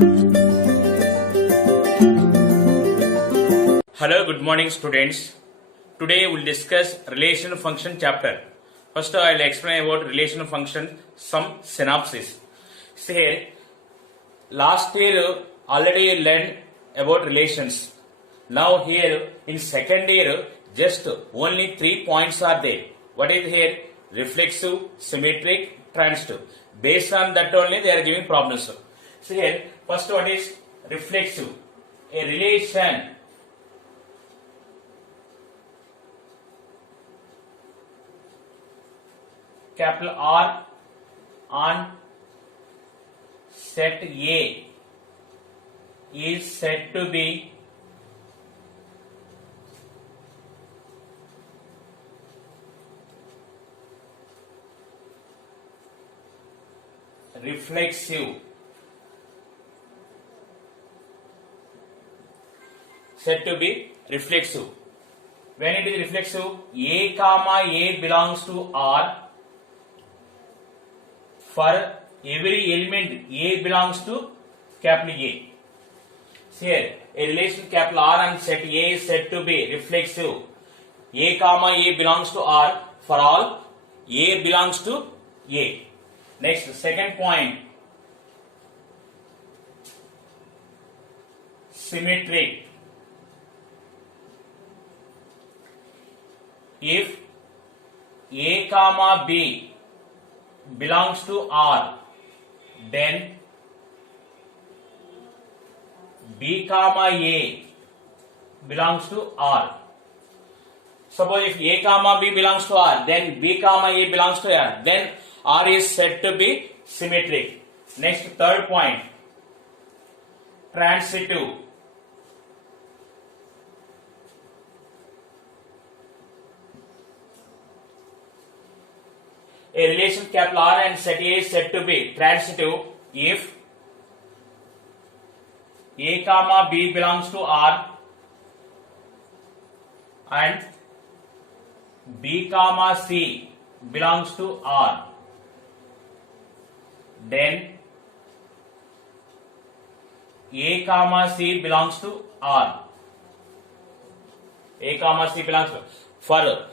Hello, good morning students. Today we will discuss relation function chapter. First I will explain about relation function, some synopsis. See here, last year already learned about relations. Now here in second year just only 3 points are there. What is here? Reflexive, symmetric, transitive. Based on that only they are giving problems. See here, first one is reflexive. A relation capital R on set A is said to be reflexive. Said to be reflexive. When it is reflexive, A comma A belongs to R. For every element A belongs to capital A. See here, a relation capital R and set A is said to be reflexive. A comma A belongs to R for all A belongs to A. Next, second point, symmetric. If A comma B belongs to R, then B comma A belongs to R. Suppose if A comma B belongs to R, then B comma A belongs to R, then R is said to be symmetric. Next, third point, transitive. A relation capital R and set A is said to be transitive if A comma B belongs to R and B comma C belongs to R. Then A comma C belongs to R. A comma C belongs to. For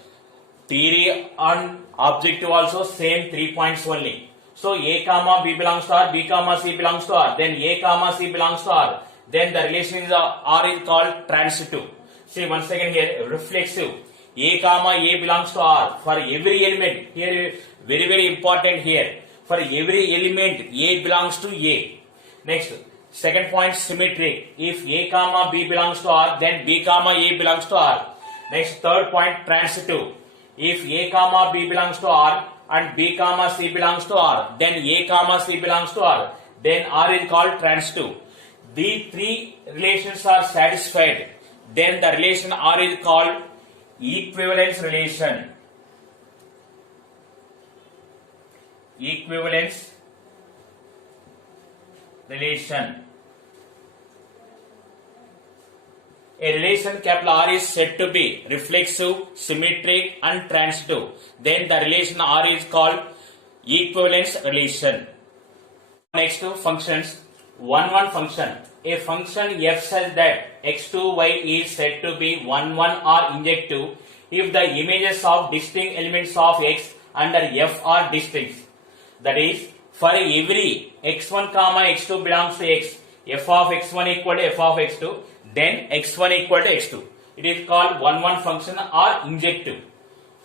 theory and objective also same 3 points only. So A comma B belongs to R, B comma C belongs to R, then A comma C belongs to R. Then the relation is R is called transitive. See once again here, reflexive. A comma A belongs to R. For every element, here very important here. For every element A belongs to A. Next, second point, symmetric. If A comma B belongs to R, then B comma A belongs to R. Next, third point, transitive. If A comma B belongs to R and B comma C belongs to R, then A comma C belongs to R, then R is called transitive. These three relations are satisfied, then the relation R is called equivalence relation. Equivalence relation. A relation capital R is said to be reflexive, symmetric and transitive. Then the relation R is called equivalence relation. Next to functions. 1-1 function. A function f such that x2y is said to be 1-1 or injective if the images of distinct elements of x under f are distinct. That is, for every x1 comma x2 belongs to x, f of x1 equal to f of x2, then x1 equal to x2. It is called 1-1 function or injective.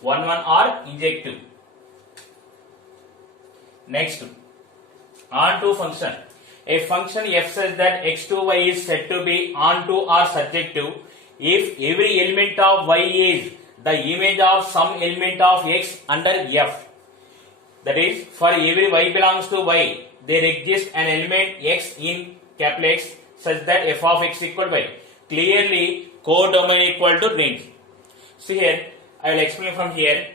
1-1 or injective. Next, onto function. A function f such that x2y is said to be onto or surjective if every element of y is the image of some element of x under f. That is, for every y belongs to y, there exists an element x in capital X such that f of x equal to y. Clearly, codomain equal to range. See here, I will explain from here.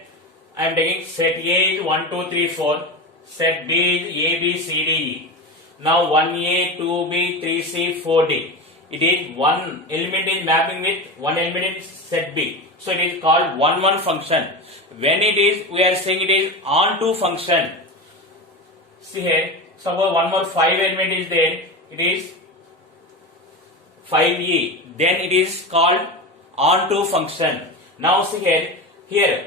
I am taking set A is 1, 2, 3, 4. Set B is A, B, C, D, E. Now 1A, 2B, 3C, 4D. It is one element is mapping with one element in set B. So it is called 1-1 function. When it is, we are saying it is onto function. See here, suppose one more 5 element is there. it is 5e, then it is called onto function. Now see here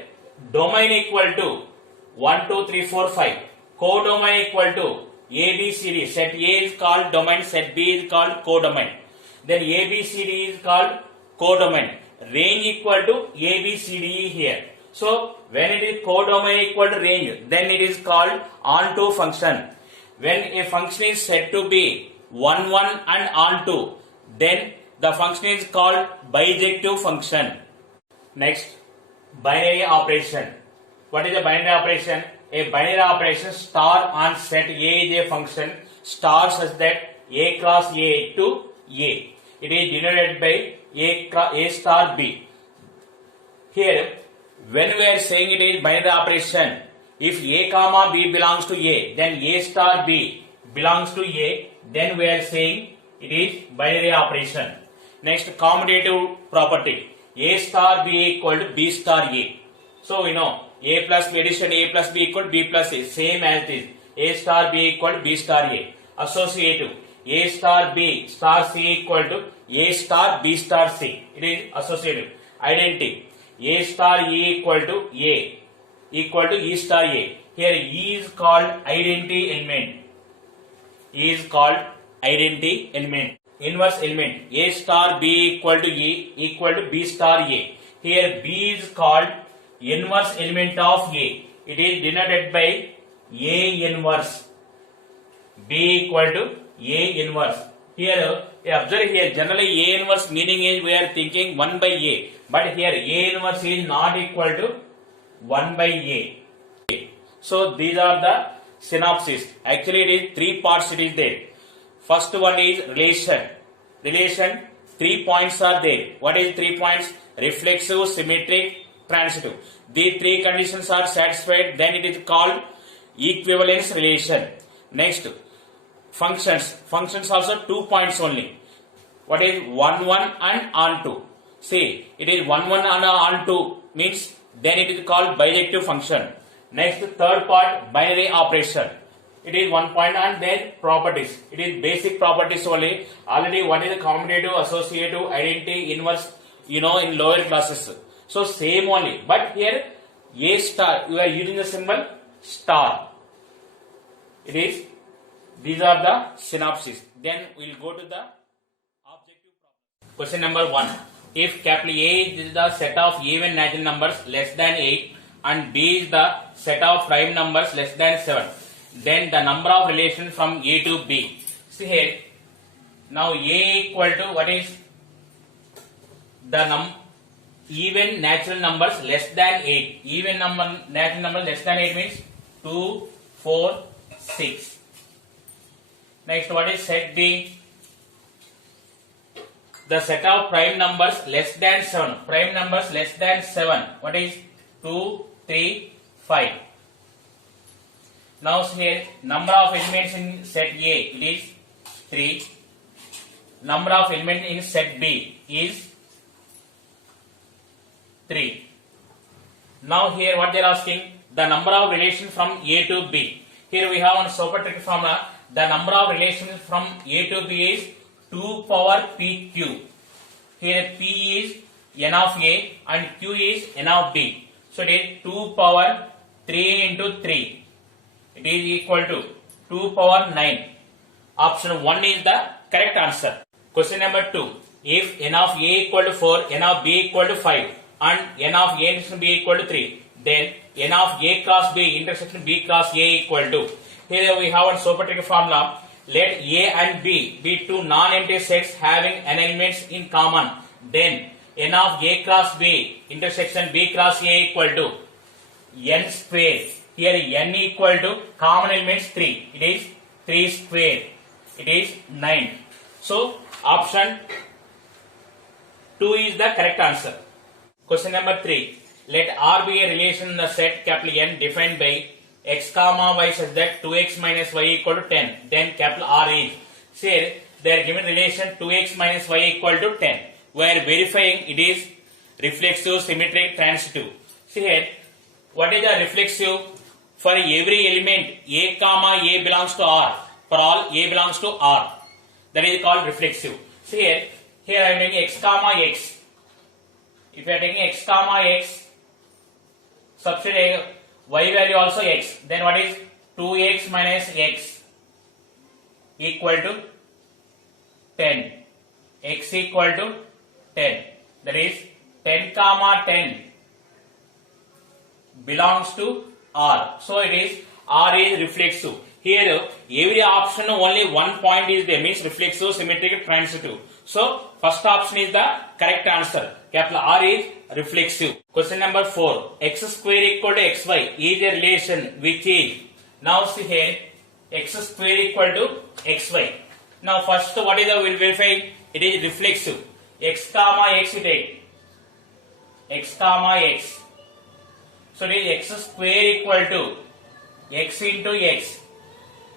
domain equal to 1, 2, 3, 4, 5. Codomain equal to A, B, C, D. Set A is called domain, set B is called codomain. Then A, B, C, D is called codomain. Range equal to A, B, C, D here. So when it is codomain equal to range, then it is called onto function. When a function is said to be 1, 1 and onto, then the function is called bijective function. Next, binary operation. What is a binary operation? A binary operation star on set A is a function star such that A cross A to A. It is denoted by A star B. Here, when we are saying it is binary operation, if A comma B belongs to A, then A star B belongs to A, then we are saying it is binary operation. Next, commutative property. A star B equal to B star A. So we know A plus B addition A plus B equal to B plus A. Same as it is. A star B equal to B star A. Associative. A star B star C equal to A star B star C. It is associative. Identity. A star E equal to A equal to E star A. Here E is called identity element. E is called identity element. Inverse element. A star B equal to E equal to B star A. Here B is called inverse element of A. It is denoted by A inverse. B equal to A inverse. Here, observe here, generally A inverse meaning is we are thinking 1 by A. But here A inverse is not equal to 1 by A. So these are the synopsis. Actually it is 3 parts it is there. First one is relation. Relation, 3 points are there. What is 3 points? Reflexive, symmetric, transitive. These 3 conditions are satisfied, then it is called equivalence relation. Next, functions. Functions also 2 points only. What is 1, 1 and onto? See, it is 1, 1 and onto means then it is called bijective function. Next, third part, binary operation. It is 1 point and then properties. It is basic properties only. Already what is the commutative, associative, identity, inverse, you know in lower classes. So same only. But here A star, you are using the symbol star. It is, these are the synopsis. Then we will go to the objective problem. Question number 1. If capital A is the set of even natural numbers less than 8 and B is the set of prime numbers less than 7, then the number of relations from A to B. See here, now A equal to what is the even natural numbers less than 8. Even natural number less than 8 means 2, 4, 6. Next, what is set B? The set of prime numbers less than 7. Prime numbers less than 7. What is 2, 3, 5. Now here, number of elements in set A, it is 3. Number of elements in set B is 3. Now here what they are asking, the number of relations from A to B. Here we have one super trick formula. The number of relations from A to B is 2 power PQ. Here P is n of A and Q is n of B. So it is 2 power 3 into 3. It is equal to 2 power 9. Option 1 is the correct answer. Question number 2. If n of A equal to 4, n of B equal to 5 and n of A intersection B equal to 3, then n of A cross B intersection B cross A equal to. Here we have a super trick formula. Let A and B be two non-empty sets having n elements in common. Then n of A cross B intersection B cross A equal to n square. Here n equal to common elements 3. It is 3 square. It is 9. So option 2 is the correct answer. Question number 3. Let R be a relation in the set capital N defined by x comma y such that 2x minus y equal to 10. Then capital R is. Here they are given relation 2x minus y equal to 10. We are verifying it is reflexive, symmetric, transitive. See here, what is the reflexive? For every element A comma A belongs to R. For all A belongs to R. That is called reflexive. See here I am taking x comma x. If you are taking x comma x, substitute y value also x. Then what is 2x minus x equal to 10. X equal to 10. That is 10 comma 10 belongs to R. So it is R is reflexive. Here every option only one point is there, means reflexive, symmetric, transitive. So first option is the correct answer. Capital R is reflexive. Question number 4. X square equal to xy is a relation which is, now see here, x square equal to xy. Now first what is the, we'll verify it is reflexive. X comma x we take. X comma x. So it is x square equal to x into x.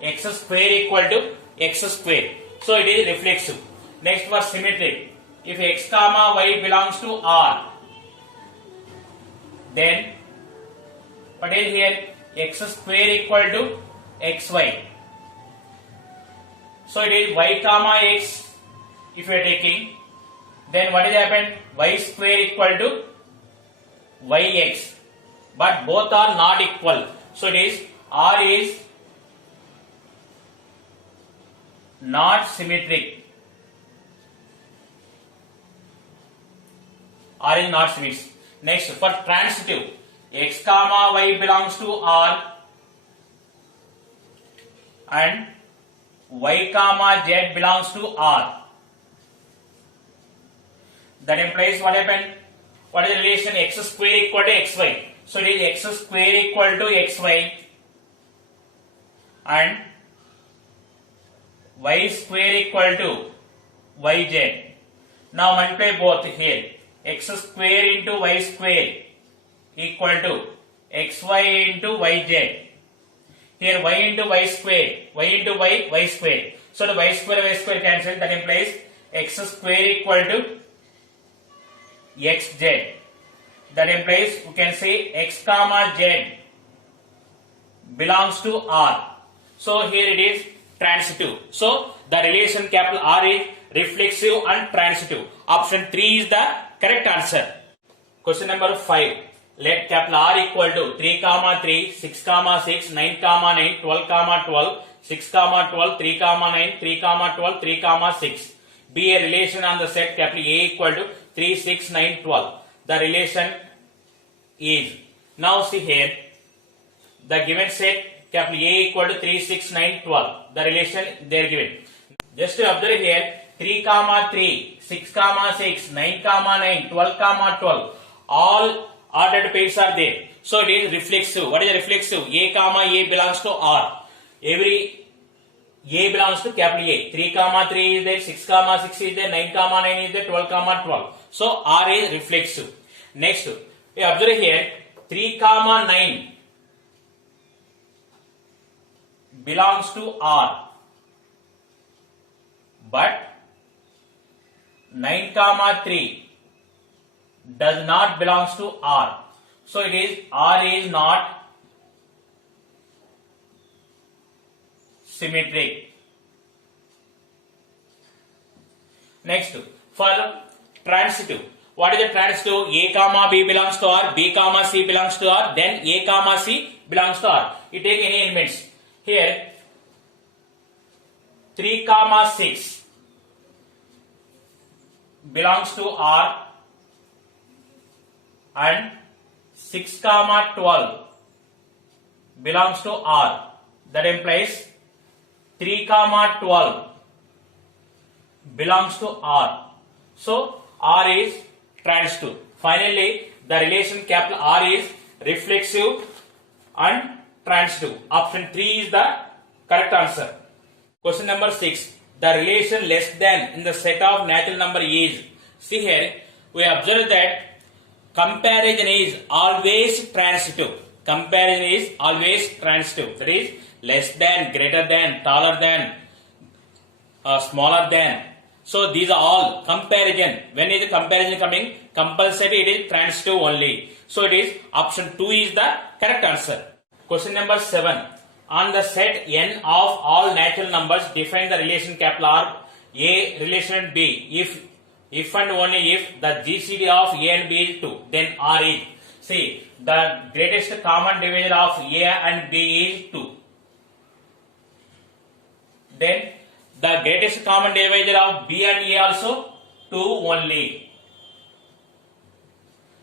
X square equal to x square. So it is reflexive. Next was symmetric. If x comma y belongs to R, then what is here? X square equal to xy. So it is y comma x. If you are taking, then what is happened? Y square equal to yx. But both are not equal. So it is R is not symmetric. R is not symmetric. Next, for transitive, x comma y belongs to R and y comma z belongs to R. That implies what happened? What is the relation? X square equal to xy. So it is x square equal to xy and y square equal to yz. Now multiply both here. X square into y square equal to xy into yz. Here y into y square, y into y square. So the y square cancel. That implies x square equal to xz. That implies we can say x comma z belongs to R. So here it is transitive. So the relation capital R is reflexive and transitive. Option 3 is the correct answer. Question number 5. Let capital R equal to 3 comma 3, 6 comma 6, 9 comma 9, 12 comma 12, 6 comma 12, 3 comma 9, 3 comma 12, 3 comma 6 be a relation on the set capital A equal to 3, 6, 9, 12. The relation is, now see here, the given set capital A equal to 3, 6, 9, 12. The relation they are given. Just to observe here, 3 comma 3, 6 comma 6, 9 comma 9, 12 comma 12. All ordered pairs are there. So it is reflexive. What is reflexive? A comma A belongs to R. Every A belongs to capital A. 3 comma 3 is there, 6 comma 6 is there, 9 comma 9 is there, 12 comma 12. So R is reflexive. Next, we observe here 3 comma 9 belongs to R, but 9 comma 3 does not belongs to R. So it is R is not symmetric. Next, for transitive. What is the transitive? A comma B belongs to R, B comma C belongs to R, then A comma C belongs to R. You take any elements. Here 3 comma 6 belongs to R and 6 comma 12 belongs to R. That implies 3 comma 12 belongs to R. So R is transitive. Finally, the relation capital R is reflexive and transitive. Option 3 is the correct answer. Question number 6. The relation less than in the set of natural number is. See here, we observe that comparison is always transitive. Comparison is always transitive. That is less than, greater than, taller than, smaller than. So these are all comparison. When is the comparison coming? Compulsory, it is transitive only. So it is option 2 is the correct answer. Question number 7. On the set n of all natural numbers, define the relation capital R A relation B, if and only if the GCD of A and B is 2, then R is, see, the greatest common divisor of A and B is 2. Then the greatest common divisor of B and A also 2 only.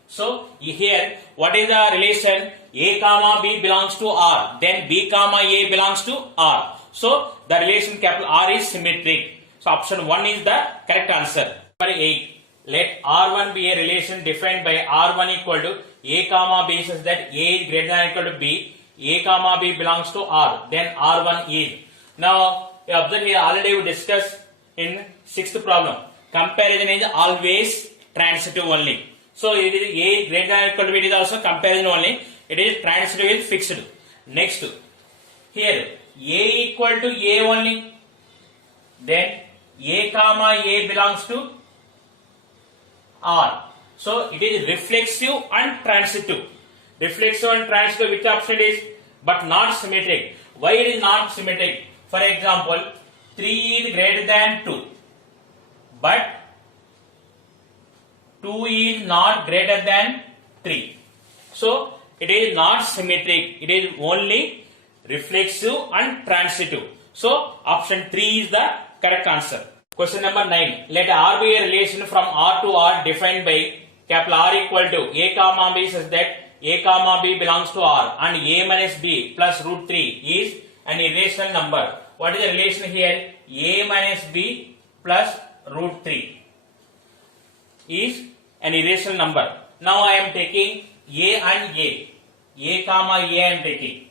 So here, what is the relation? A comma B belongs to R, then B comma A belongs to R. So the relation capital R is symmetric. So option 1 is the correct answer. Number 8. Let R1 be a relation defined by R1 equal to A comma B such that A is greater than or equal to B. A comma B belongs to R, then R1 is. Now observe here, already we discussed in 6th problem. Comparison is always transitive only. So it is A greater than or equal to B, it is also comparison only. It is transitive is fixed. Next, here A equal to A only, then A comma A belongs to R. So it is reflexive and transitive. Reflexive and transitive, which option it is? But not symmetric. Why it is not symmetric? For example, 3 is greater than 2, but 2 is not greater than 3. So it is not symmetric. It is only reflexive and transitive. So option 3 is the correct answer. Question number 9. Let R be a relation from R to R defined by capital R equal to A comma B such that A comma B belongs to R and A minus B plus root 3 is an irrational number. What is the relation here? A minus B plus root 3 is an irrational number. Now I am taking A and A comma A I am taking.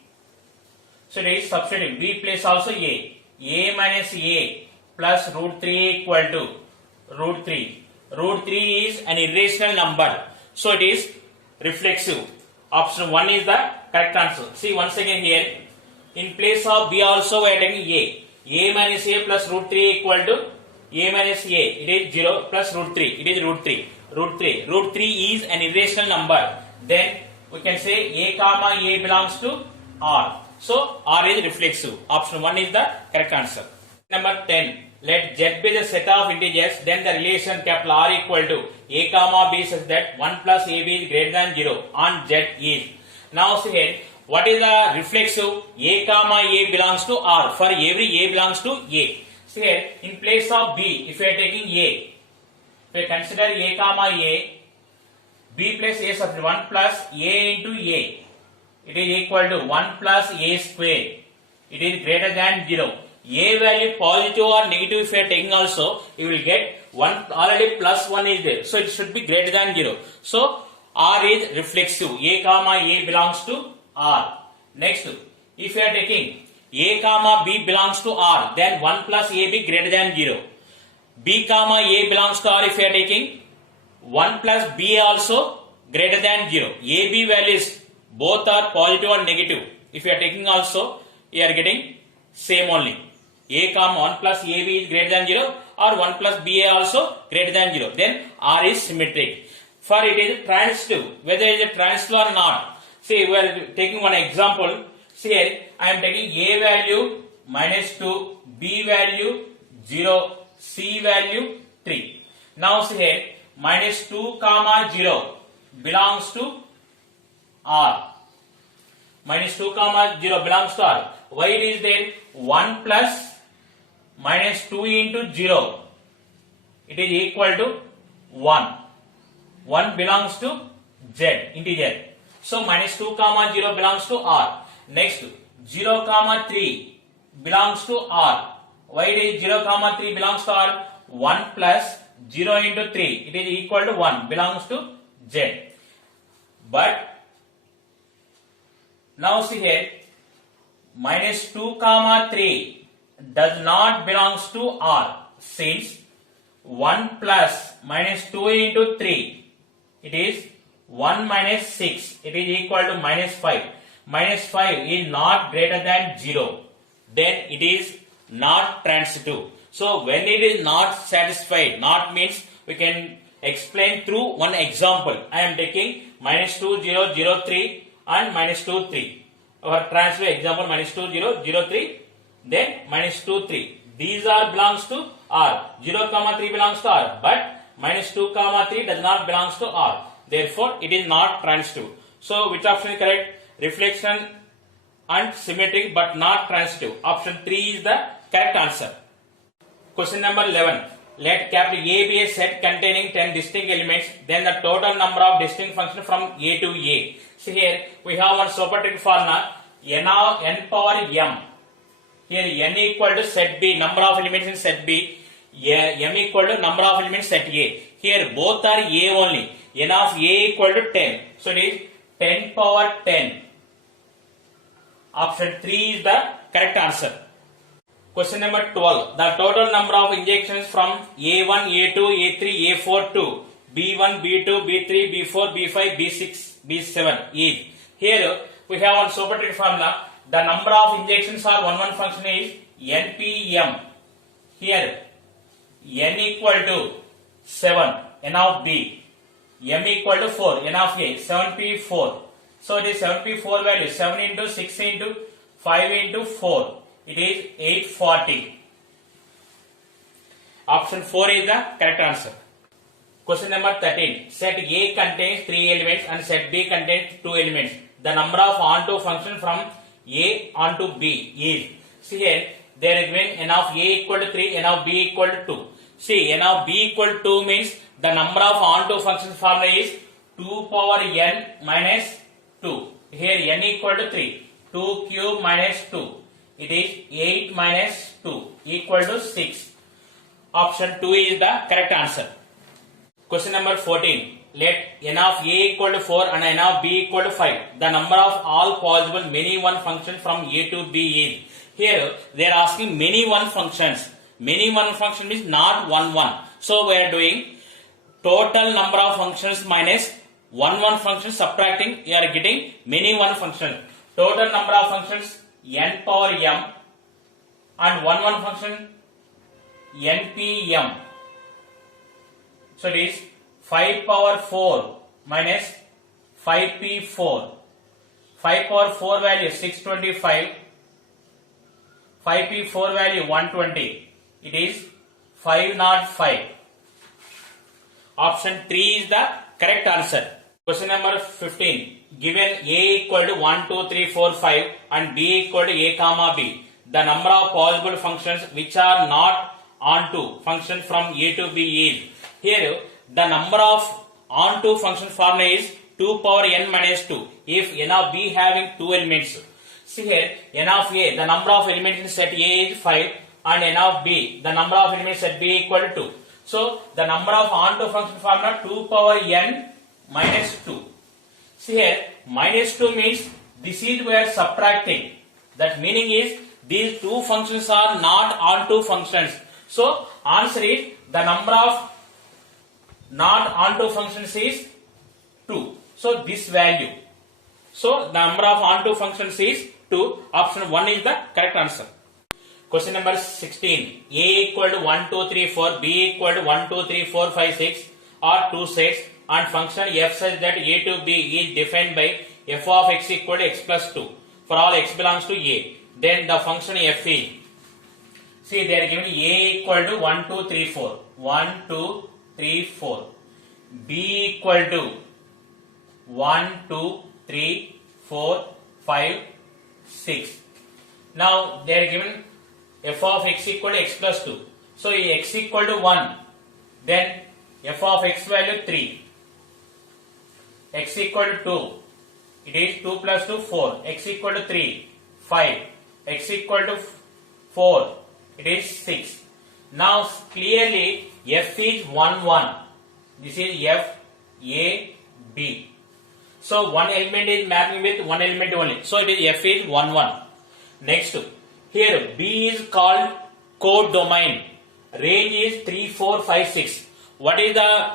So it is substituting. B place also A. A minus A plus root 3 equal to root 3. Root 3 is an irrational number. So it is reflexive. Option 1 is the correct answer. See once again here. In place of B also we are taking A. A minus A plus root 3 equal to A minus A. It is 0 plus root 3. It is root 3. Root 3. Root 3 is an irrational number. Then we can say A comma A belongs to R. So R is reflexive. Option 1 is the correct answer. Number 10. Let Z be the set of integers, then the relation capital R equal to A comma B such that 1 plus AB is greater than 0 on Z is. Now see here, what is the reflexive? A comma A belongs to R. For every A belongs to A. See here, in place of B, if we are taking A, if we consider A comma A, B plus A substitute 1 plus A into A. It is equal to 1 plus A square. It is greater than 0. A value positive or negative if you are taking also, you will get 1, already plus 1 is there. So it should be greater than 0. So R is reflexive. A comma A belongs to R. Next, if you are taking A comma B belongs to R, then 1 plus AB greater than 0. B comma A belongs to R if you are taking 1 plus B also greater than 0. AB values both are positive or negative. If you are taking also, you are getting same only. A comma 1 plus AB is greater than 0 or 1 plus BA also greater than 0. Then R is symmetric. For it is transitive, whether it is transitive or not. See, we are taking one example. See here, I am taking A value minus 2, B value 0, C value 3. Now see here, minus 2 comma 0 belongs to R. Minus 2 comma 0 belongs to R. Why it is there? 1 plus minus 2 into 0. It is equal to 1. 1 belongs to Z, integer. So minus 2 comma 0 belongs to R. Next, 0 comma 3 belongs to R. Why it is 0 comma 3 belongs to R? 1 plus 0 into 3. It is equal to 1 belongs to Z. But now see here, minus 2 comma 3 does not belongs to R, since 1 plus minus 2 into 3, it is 1 minus 6, it is equal to minus 5. Minus 5 is not greater than 0, then it is not transitive. So when it is not satisfied, not means we can explain through one example. I am taking minus 2 0 0 3 and minus 2 3. Our transitive example minus 2 0 0 3, then minus 2 3. These are belongs to R. 0, 3 belongs to R, but minus 2, 3 does not belongs to R. Therefore, it is not transitive. So, which option is correct? Reflection and symmetric but not transitive. Option 3 is the correct answer. Question number 11. Let capital A be a set containing 10 distinct elements, then the total number of distinct functions from A to A. See here, we have one superlative formula, n power m. Here n equal to set B, number of elements in set B, m equal to number of elements set A. Here both are A only, n of A equal to 10. So it is 10 power 10. Option 3 is the correct answer. Question number 12. The total number of injections from A1, A2, A3, A4 to B1, B2, B3, B4, B5, B6, B7 is. Here we have one superlative formula. The number of injections or one function is NPM. Here n equal to 7, n of B. M equal to 4, n of A, 7P4. So it is 7P4 value, 7 into 6 into 5 into 4. It is 840. Option 4 is the correct answer. Question number 13. Set A contains 3 elements and set B contains 2 elements. The number of onto function from A onto B is. See here, there is given n of A equal to 3, n of B equal to 2. See, n of B equal to 2 means the number of onto function formula is 2 power n minus 2. Here n equal to 3. 2 cube minus 2. It is 8 minus 2 equal to 6. Option 2 is the correct answer. Question number 14. Let n of A equal to 4 and n of B equal to 5. The number of all possible many one functions from A to B is. Here they are asking many one functions. Many one function means not 1 1. So we are doing total number of functions minus 1 function, subtracting, you are getting many one function. Total number of functions n power m and 1 function npm. So it is 5 power 4 minus 5p4. 5 power 4 value 625. 5p4 value 120. It is 505. Option 3 is the correct answer. Question number 15. Given A equal to 1, 2, 3, 4, 5 and B equal to A comma B, the number of possible functions which are not onto function from A to B is. Here the number of onto function formula is 2 power n minus 2 if n of B having 2 elements. See here, n of A, the number of elements in set A is 5 and n of B, the number of elements set B equal to 2. So the number of onto function formula 2 power n minus 2. See here, minus 2 means this is we are subtracting. That meaning is these two functions are not onto functions. So answer is the number of not onto functions is 2. So this value. So the number of onto functions is 2. Option 1 is the correct answer. Question number 16. A equal to 1, 2, 3, 4, B equal to 1, 2, 3, 4, 5, 6 are two sets and function f such that A to B is defined by f of x equal to x plus 2 for all x belongs to A. Then the function f is. See, they are given A equal to 1, 2, 3, 4. 1, 2, 3, 4. B equal to 1, 2, 3, 4, 5, 6. Now they are given f of x equal to x plus 2. So x equal to 1. Then f of x value 3. X equal to 2. It is 2 plus 2, 4. X equal to 3, 5. X equal to 4. It is 6. Now clearly f is 1, 1. This is f, a, b. So one element is mapping with one element only. So it is f is 1, 1. Next, here b is called codomain. Range is 3, 4, 5, 6. What is the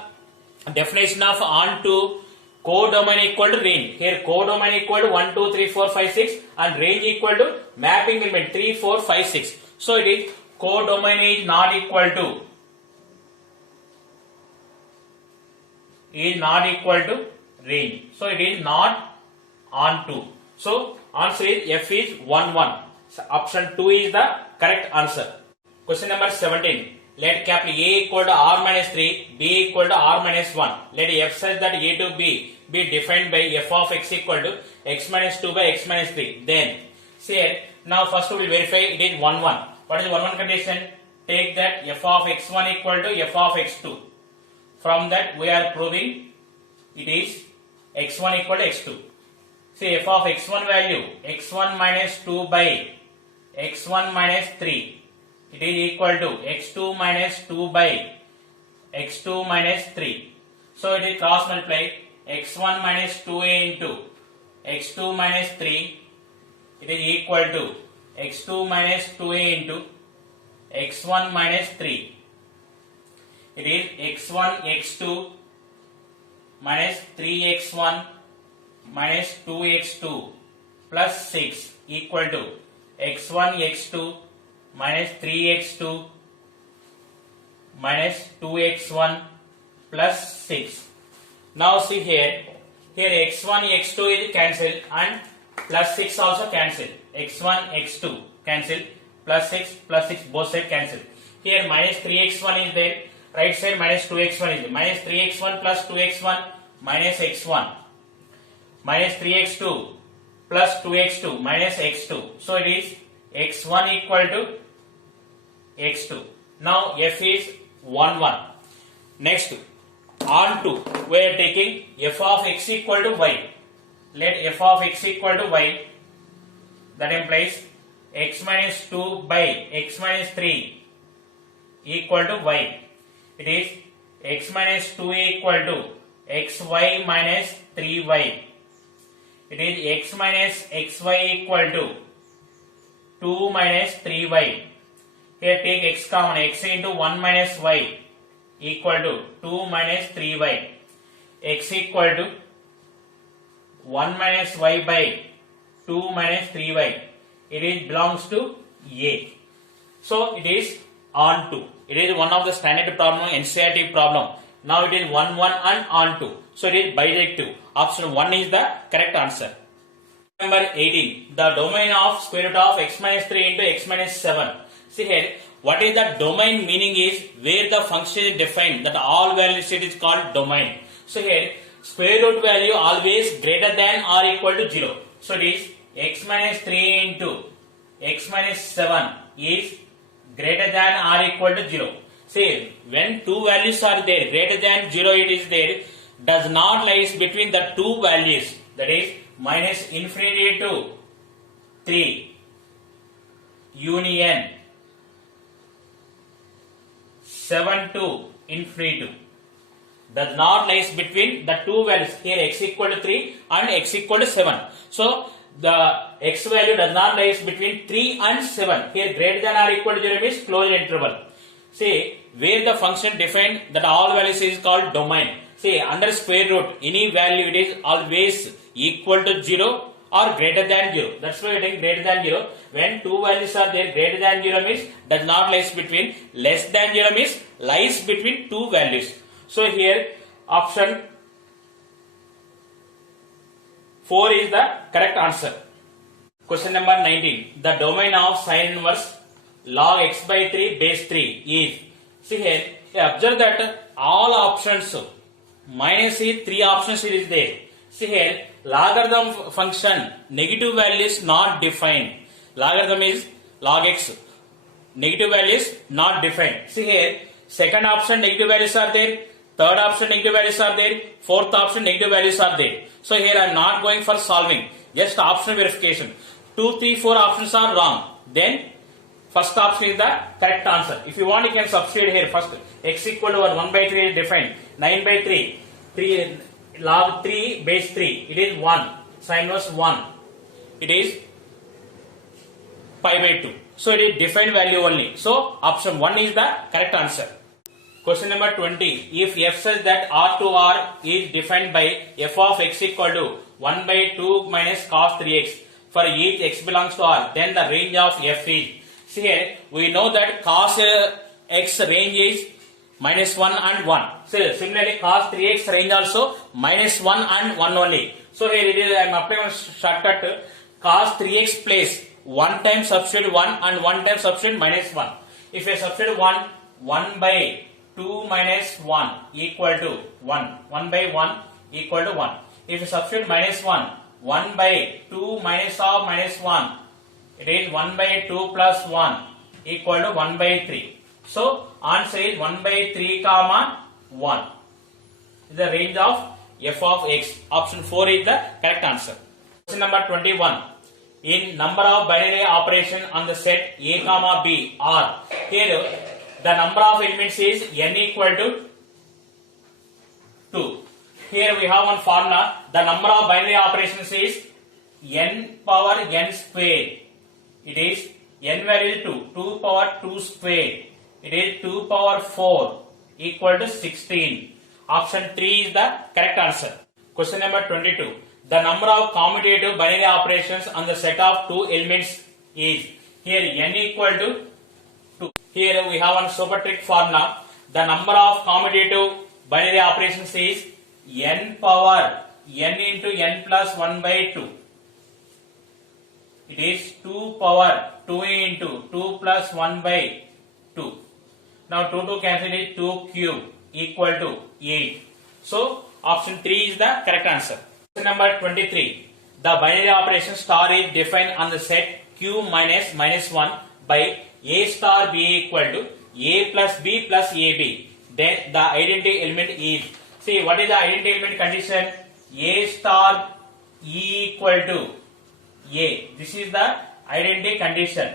definition of onto? Codomain equal to range. Here codomain equal to 1, 2, 3, 4, 5, 6 and range equal to mapping element 3, 4, 5, 6. So it is codomain is not equal to range. So it is not onto. So answer is f is 1, 1. So option 2 is the correct answer. Question number 17. let capital A equal to R minus 3, B equal to R minus 1. Let f such that A to B be defined by f of x equal to x minus 2 by x minus 3. Then, say, now first we will verify it is 1, 1. What is the 1, 1 condition? Take that f of x1 equal to f of x2. From that we are proving it is x1 equal to x2. See, f of x1 value, x1 minus 2 by x1 minus 3. It is equal to x2 minus 2 by x2 minus 3. So it is cross multiply x1 minus 2a into x2 minus 3. It is equal to x2 minus 2a into x1 minus 3. It is x1 x2 minus 3x1 minus 2x2 plus 6 equal to x1 x2 minus 3x2 minus 2x1 plus 6. Now see here x1 x2 is cancelled and plus 6 also cancelled. x1 x2 cancelled, plus 6 both side cancelled. Here minus 3x1 is there, right side minus 2x1 is there. Minus 3x1 plus 2x1 minus x1 minus 3x2 plus 2x2 minus x2. So it is x1 equal to x2. Now f is 1, 1. Next, on to we are taking f of x equal to y. Let f of x equal to y. That implies x minus 2 by x minus 3 equal to y. It is x minus 2 equal to xy minus 3y. It is x minus xy equal to 2 minus 3y. Here take x common, x into 1 minus y equal to 2 minus 3y. X equal to 1 minus y by 2 minus 3y. It belongs to A. So it is on to. It is one of the standard problem, NCERT problem. Now it is 1, 1 and on to. So it is bijective. Option 1 is the correct answer. Number 18. The domain of square root of x minus 3 into x minus 7. See here, what is the domain meaning is where the function is defined, that all values it is called domain. So here, square root value always greater than or equal to 0. So it is x minus 3 into x minus 7 is greater than or equal to 0. See, when two values are there, greater than 0 it is there, does not lies between the two values, that is minus infinity to 3 union 7 to infinity 2. Does not lies between the two values. Here x equal to 3 and x equal to 7. So the x value does not lies between 3 and 7. Here greater than or equal to 0 means closed interval. See, where the function defined that all values is called domain. See, under square root, any value it is always equal to 0 or greater than 0. That's why we take greater than 0. When two values are there, greater than 0 means does not lies between, less than 0 means lies between two values. So here option 4 is the correct answer. Question number 19. The domain of sine inverse log x by 3 base 3 is. See here, observe that all options minus is 3 options it is there. See here, logarithm function negative value is not defined. Logarithm is log x. Negative value is not defined. See here, second option negative values are there. Third option negative values are there. Fourth option negative values are there. So here I am not going for solving. Just option verification. 2, 3, 4 options are wrong. Then first option is the correct answer. If you want, you can substitute here first. X equal to 1 by 3 is defined. 9 by 3 log 3 base 3. It is 1. Sine inverse 1. It is pi by 2. So it is defined value only. So option 1 is the correct answer. Question number 20. If f says that R to R is defined by f of x equal to 1 by 2 minus cos 3x for each x belongs to R, then the range of f is. See here, we know that cos x range is minus 1 and 1. So similarly cos 3x range also minus 1 and 1 only. So here it is, I am applying a shortcut. Cos 3x place 1 time substitute 1 and 1 time substitute minus 1. If I substitute 1, 1 by 2 minus 1 equal to 1. 1 by 1 equal to 1. If you substitute minus 1, 1 by 2 minus of minus 1, it is 1 by 2 plus 1 equal to 1 by 3. So, answer is 1 by 3 comma 1. The range of f of x. Option 4 is the correct answer. Question number 21. In number of binary operation on the set A comma B are, here the number of elements is n equal to 2. Here we have one formula. The number of binary operations is n power n square. It is n value is 2. 2 power 2 square. It is 2 power 4 equal to 16. Option 3 is the correct answer. Question number 22. The number of commutative binary operations on the set of two elements is, here n equal to 2. Here we have one super trick formula. The number of commutative binary operations is n power n into n plus 1 by 2. It is 2 power 2 into 2 plus 1 by 2. Now 2 cancel is 2 cube equal to 8. So option 3 is the correct answer. Question number 23. The binary operation star is defined on the set q minus minus 1 by a star b equal to a plus b plus ab. Then the identity element is, see what is the identity element condition? A star e equal to a. This is the identity condition.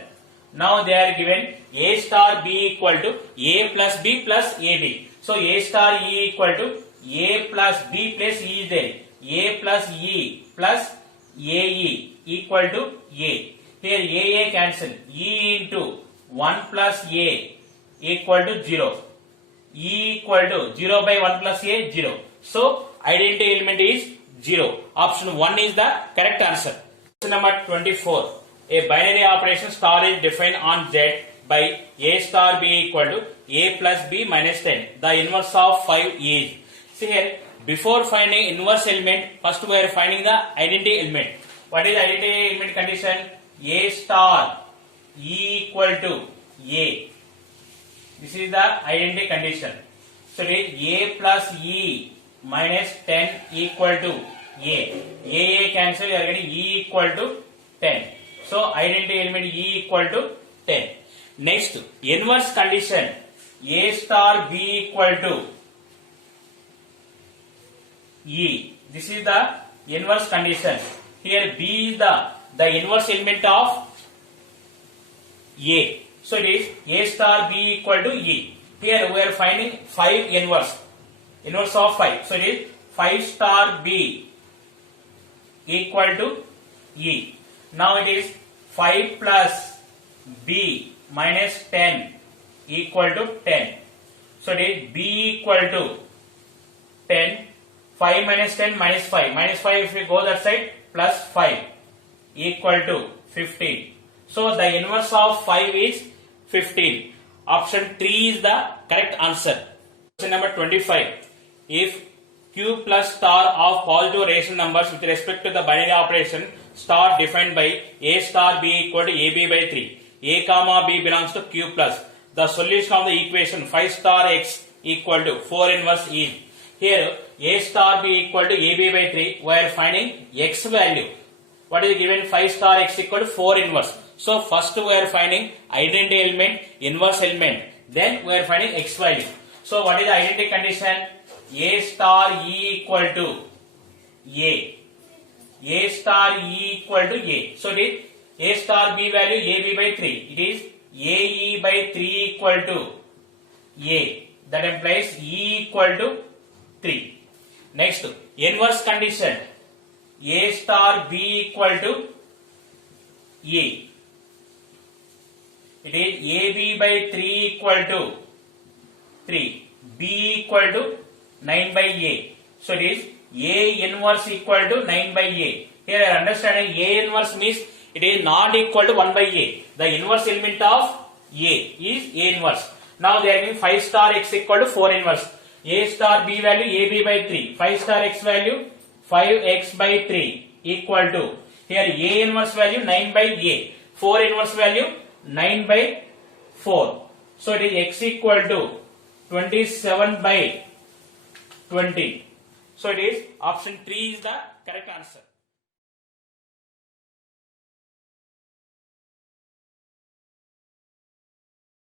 Now they are given a star b equal to a plus b plus ab. So a star e equal to a plus b plus e is there. A plus e plus ae equal to a. Here a cancel. E into 1 plus a equal to 0. E equal to 0 by 1 plus a 0. So identity element is 0. Option 1 is the correct answer. Question number 24. A binary operation star is defined on Z by a star b equal to a plus b minus 10. The inverse of 5 is. See here, before finding inverse element, first we are finding the identity element. What is the identity element condition? A star e equal to a. This is the identity condition. So it is a plus e minus 10 equal to a. A cancel, you are getting e equal to 10. So identity element e equal to 10. Next, inverse condition. A star b equal to e. This is the inverse condition. Here b is the inverse element of a. So it is a star b equal to e. Here we are finding 5 inverse. Inverse of 5. So it is 5 star b equal to e. Now it is 5 plus b minus 10 equal to 10. So it is b equal to 10. 5 minus 10 minus 5. Minus 5 if we go that side, plus 5 equal to 15. So the inverse of 5 is 15. Option 3 is the correct answer. Question number 25. If q plus star of positive rational numbers with respect to the binary operation star defined by a star b equal to ab by 3. A comma b belongs to q plus. The solution of the equation 5 star x equal to 4 inverse is. Here a star b equal to ab by 3. We are finding x value. What is given? 5 star x equal to 4 inverse. So first we are finding identity element, inverse element. Then we are finding x value. So what is the identity condition? A star e equal to a. A star e equal to a. So it is a star b value ab by 3. It is ae by 3 equal to a. That implies e equal to 3. Next, inverse condition. A star b equal to a. It is ab by 3 equal to 3. B equal to 9 by a. So it is a inverse equal to 9 by a. Here I am understanding a inverse means it is not equal to 1 by a. The inverse element of a is a inverse. Now they are giving 5 star x equal to 4 inverse. A star b value ab by 3. 5 star x value 5x by 3 equal to, here a inverse value 9 by a. 4 inverse value 9 by 4. So it is x equal to 27 by 20. So it is option 3 is the correct answer.